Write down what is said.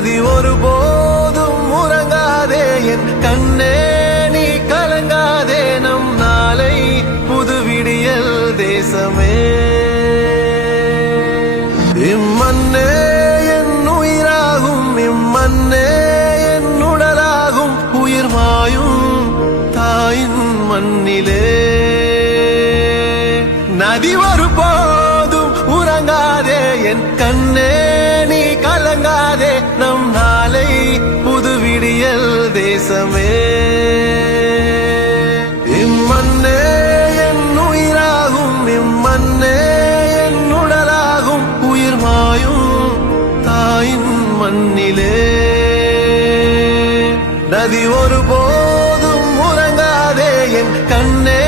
நதி ஒருபோதும் உறங்காதே என் கண்ணே நீ கலங்காதே நம் நாளை புது விடியல் தேசமே இம்மண்ணே என் உயிராகும் இம்மண்ணே என் உடலாகும் உயிர் மாயும் தாயின் மண்ணிலே நதி ஒருபோதும் உறங்காதே என் கண்ணே நீ கலங்காதே நம் நாளை புது விடியல் தேசமே இம்மண்ணே என் உயிராகும் இம்மண்ணே என் உடலாகும் உயிர் மாயும் தாயின் மண்ணிலே நதி ஒருபோதும் உறங்காதே என் கண்ணே